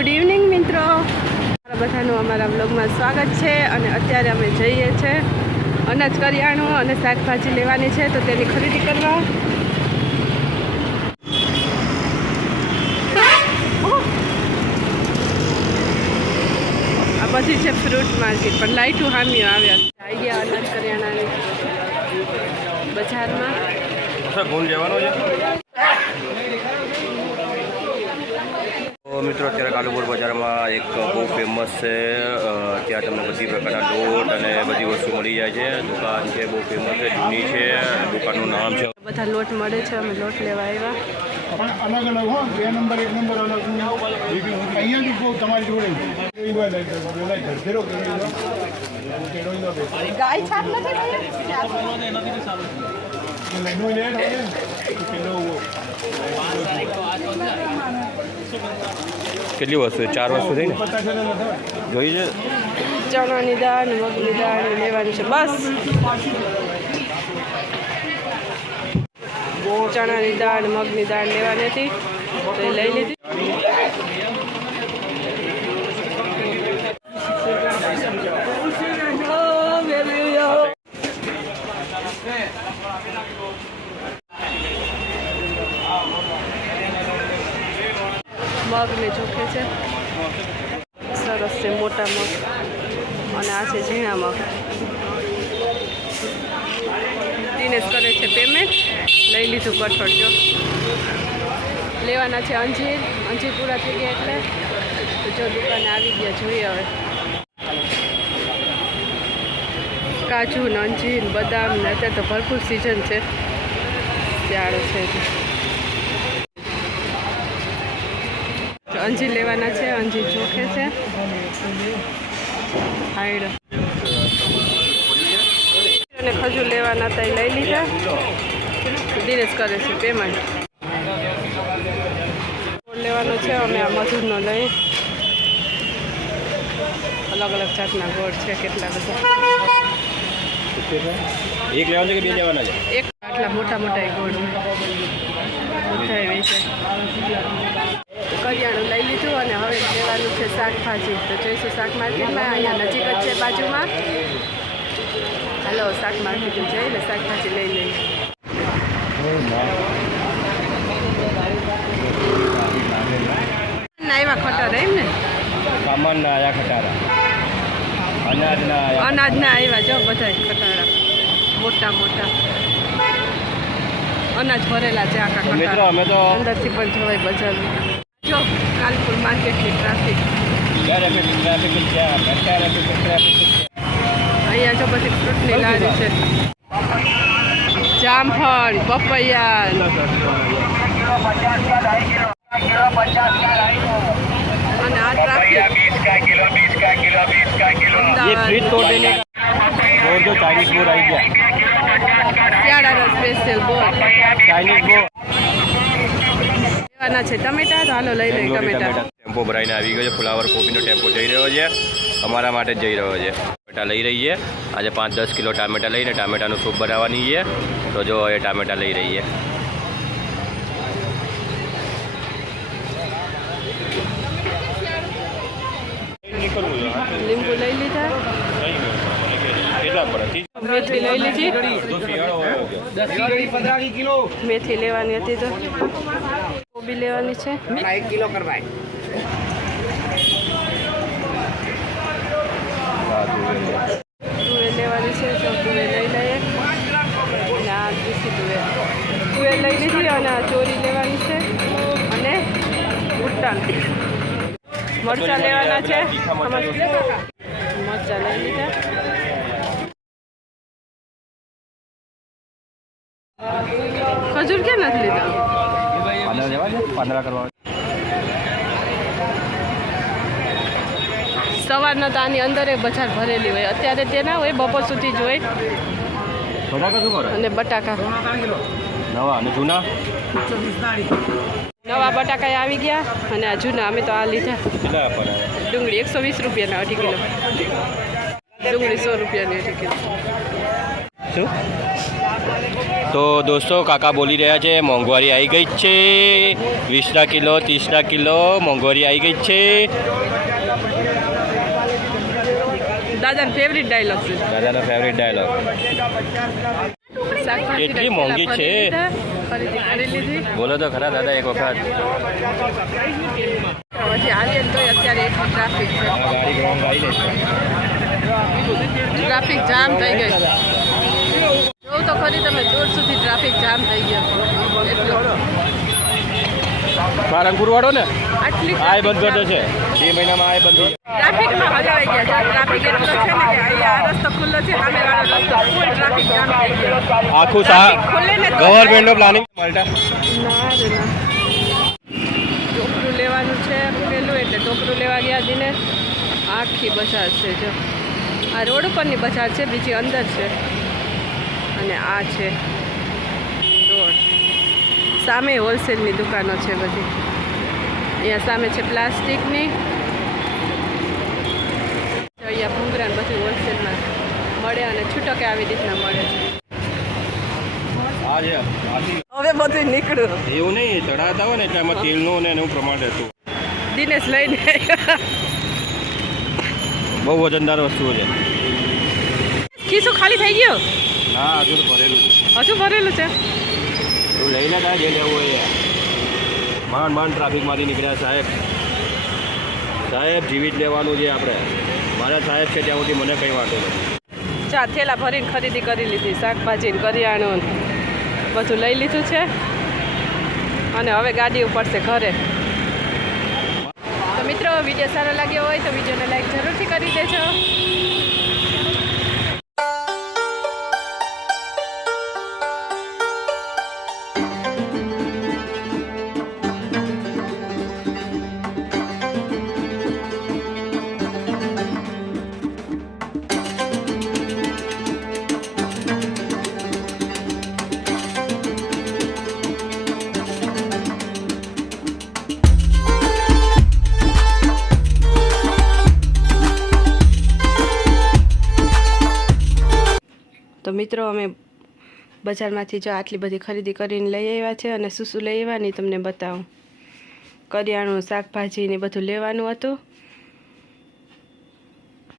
Good evening મિત્રો. બધાનું અમારા બ્લોગમાં સ્વાગત છે અને અત્યારે અમે જઈએ છીએ અનાજ કરિયાણું અને શાકભાજી લેવાની છે, તો તેની ખરીદી કરવા. આ પછી છે ફ્રૂટ માર્કેટ પણ લાઈટું હામીઓ આવ્યા. આવી ગયા અનાજ કરિયાણાની બજારમાં તો મિત્રો અત્યારે કાલુપુર બજારમાં એક બહુ ફેમસ છે અ, ત્યાં તમને બધી પ્રકારના લોટ અને બધી વસ્તુ મળી જાય છે. દુકાન છે બહુ ફેમસ છે જૂની છે દુકાનનું નામ છે. બધા લોટ મળે છે અમે લોટ લેવા આવ્યા. પણ અલગ અલગ હો બે નંબર એક નંબર અલગ અહીંયા બી બહુ તમારી જોડે ગાય છાપ નથી લગ્ન લેટ હોય ને કિલો કેટલી વસ્તુ? ચાર વસ્તુ થઈ ને? જોઈ છે? ચણાની દાળ મગની દાળ લેવાની છે, બસ. ચણાની દાળ મગની દાળ લેવાની હતી, તો લઈ લીધી. મગ ને ચોખે છે. સરસ છે મોટા મગ. અને આ છે ઝીણા મગ. દિનેશ કરે છે પેમેન્ટ લઈ લીધું કઠોળ, જો. લેવાના છે અંજીર. અંજીર પૂરા થઈ ગયા એટલે તો જો દુકાને આવી ગયા, જોઈએ હવે. કાજુ ને અંજીર બદામ ને અત્યારે તો ભરપૂર સિઝન છે. શિયાળો છે અંજીર લેવાના છે અંજીર ચોખે છે. હાઈડ અને ખજૂર લેવાના હતા એ લઈ લીધા. દિનેશ કરે છે પેમેન્ટ. ગોળ લેવાનો છે અમે આ મજૂરનો લઈ. અલગ અલગ જાતના ગોળ છે કેટલા બધા. એક લેવાનું કે બે લેવાના છે? એક આટલા મોટા મોટા ગોળ બધા છે કરિયાણું લઈ લીધું અને હવે લેવાનું છે શાકભાજી. તો જઈશું શાક માર્કેટમાં અહીંયા નજીક જ છે બાજુમાં. હાલો શાક માર્કેટમાં જઈને શાકભાજી લઈ લઈશું ના એવા ખટર એમ ને? સામાનના આયા ખટારા. અનાજના અનાજના આવ્યા જો બધા ખટારા. મોટા મોટા. અનાજ ભરેલા છે આખા મિત્રો અમે તો અંદરથી પણ જોવાય બજારમાં. જો કાલપુર માર્કેટની ટ્રાફિક ટ્રાફિક ટ્રાફિક છે ટ્રાફિક ટ્રાફિક અહીંયા જો બધી ફ્રૂટની લારી છે જામફળ પપૈયા અને આ ટ્રાફિક ये फ्रीज तोड़ देने का और जो चाइनीज बोर्ड आई गया શિયાળાનો સ્પેશિયલ બોલ ચાઇનીઝ બોર્ડ લેવાના છે. ટમેટા? તો હાલો લઈ લઈએ ટમેટા. ટેમ્પો ભરાઈને આવી ગયો છે. ફુલાવર કોબીનો ટેમ્પો જઈ રહ્યો છે. અમારા માટે જઈ રહ્યો છે. ટામેટા લઈ રહી છે. આજે પાંચ દસ કિલો ટામેટા લઈને ટામેટાનું સૂપ બનાવવાની છે. તો જો એ ટામેટા લઈ રહી છે. લીંબુ લઈ લીધા. મેથી લઈ લીધી. મેથી લેવાની હતી તો. કોબી લેવાની છે. તુવેર લેવાની છે તો તુવેર લઈ લઈએ. આ દેશી તુવેર. તુવેર લઈ લીધી અને ચોરી લેવાની છે. અને ભૂટ્ટા મરચાં લેવાના છે. મરચાં લઈ લીધા. ખજૂર ક્યાં નથી લીધા? પાંદડા લેવા છે? પાંદડા કરવા સવારના તો આની અંદર બજાર ભરેલી હોય. અત્યારે તે ના હોય બપોર સુધી જ હોય. બટાકા શું કરે? અને બટાકા. નવા અને જૂના? નવા બટાકા આવી ગયા અને આ જૂના અમે તો આ લીધા. ડુંગળી એકસો વીસ રૂપિયાના અઢી કિલો. ડુંગળી સો રૂપિયાની અઢી કિલો. શું? તો દોસ્તો કાકા બોલી રહ્યા છે મોંઘવારી આવી ગઈ છે. વીસના કિલો ત્રીસના કિલો મોંઘવારી આવી ગઈ છે. દાદાનો ફેવરિટ ડાયલોગ છે. દાદાનો ફેવરિટ ડાયલોગ કેટલી મોંઘી છે. બોલો તો ખરા દાદા એક વખત. ટ્રાફિક જામ થઈ ગઈ. જોઉં તો ખરી તમે દૂર સુધી ટ્રાફિક જામ થઈ ગયો વાળો ને? આટલી આય બંધ કરતો છે. બે મહિનામાં આય બંધ ટ્રાફિકમાં હલવાઈ ગયા ટ્રાફિક એટલો છે ને કે આ રસ્તો ખુલ્લો છે સામે વાળો રસ્તો ફૂલ ટ્રાફિક જામ થઈ ગયો. આખું સા ખુલ્લે ને તો પ્લાનિંગ મળતા ના રે ના. ટોકરું લેવાનું છે પેલું એટલે ટોકરું લેવા ગયા દીને આખી બજાર છે જો. આ રોડ ઉપરની બજાર છે બીજી અંદર છે. અને આ છે રોડ સામે હોલસેલની દુકાનો છે બધી. અહીંયા સામે છે પ્લાસ્ટિકની. અહીંયા ભૂંગરાને બધું હોલસેલમાં મળે અને છૂટકે આવી રીતના મળે છે. હવે બધું નીકળ્યું. એવું નહીં ચઢાતા હોય ને એટલે એમાં તેલનું ને એનું પ્રમાણ રહેતું. દિનેશ લઈને. બહુ વજનદાર વસ્તુઓ છે. ખિસ્સું ખાલી થઈ ગયું? હા હજુ તો ભરેલું છે. હજુ ભરેલું છે? તું લઈને કાંઈ જે લેવું હોય. માંડ માંડ ટ્રાફિકમાંથી નીકળ્યા સાહેબ. સાહેબ જીવી જ લેવાનું છે આપણે. મારા સાહેબ છે ત્યાં સુધી મને કંઈ વાંધો નથી. ચા થેલા ભરીને ખરીદી કરી લીધી શાકભાજી કરિયાણું બધું લઈ લીધું છે. અને હવે ગાડી ઉપડશે ઘરે. તો મિત્રો વીડિયો સારો લાગ્યો હોય તો વિડીયોને લાઈક જરૂરથી કરી દેજો. તો મિત્રો, અમે બજારમાંથી જો આટલી બધી ખરીદી કરીને લઈ આવ્યા છે અને શું શું લઈ આવવાની તમને બતાવું. કરિયાણું, શાકભાજી ને બધું લેવાનું હતું.